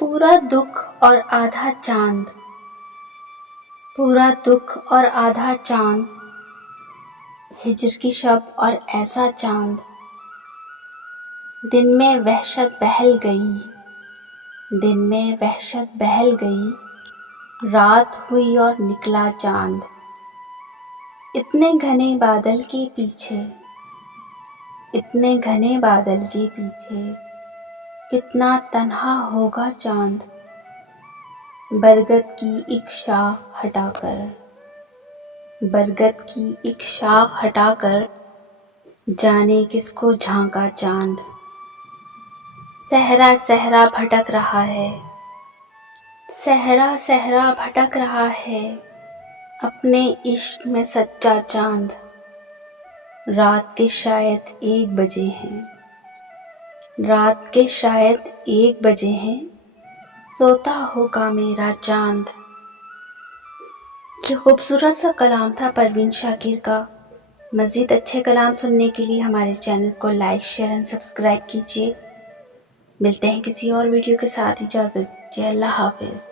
पूरा दुख और आधा चांद, पूरा दुख और आधा चांद, हिज्र की शब और ऐसा चांद। दिन में वहशत बहल गई, दिन में वहशत बहल गई, रात हुई और निकला चांद। इतने घने बादल के पीछे, इतने घने बादल के पीछे कितना तन्हा होगा चांद। बरगद की एक शाख हटाकर, बरगद की एक शाख हटाकर जाने किसको झांका चांद। सहरा सहरा भटक रहा है, सहरा सहरा भटक रहा है, अपने इश्क में सच्चा चांद। रात के शायद 1 बजे हैं, रात के शायद 1 बजे हैं, सोता होगा मेरा चांद। ये खूबसूरत सा कलाम था परवीन शाकिर का। मज़ीद अच्छे कलाम सुनने के लिए हमारे चैनल को लाइक, शेयर एंड सब्सक्राइब कीजिए। मिलते हैं किसी और वीडियो के साथ। इजाज़त दीजिए। अल्लाह हाफ़िज़।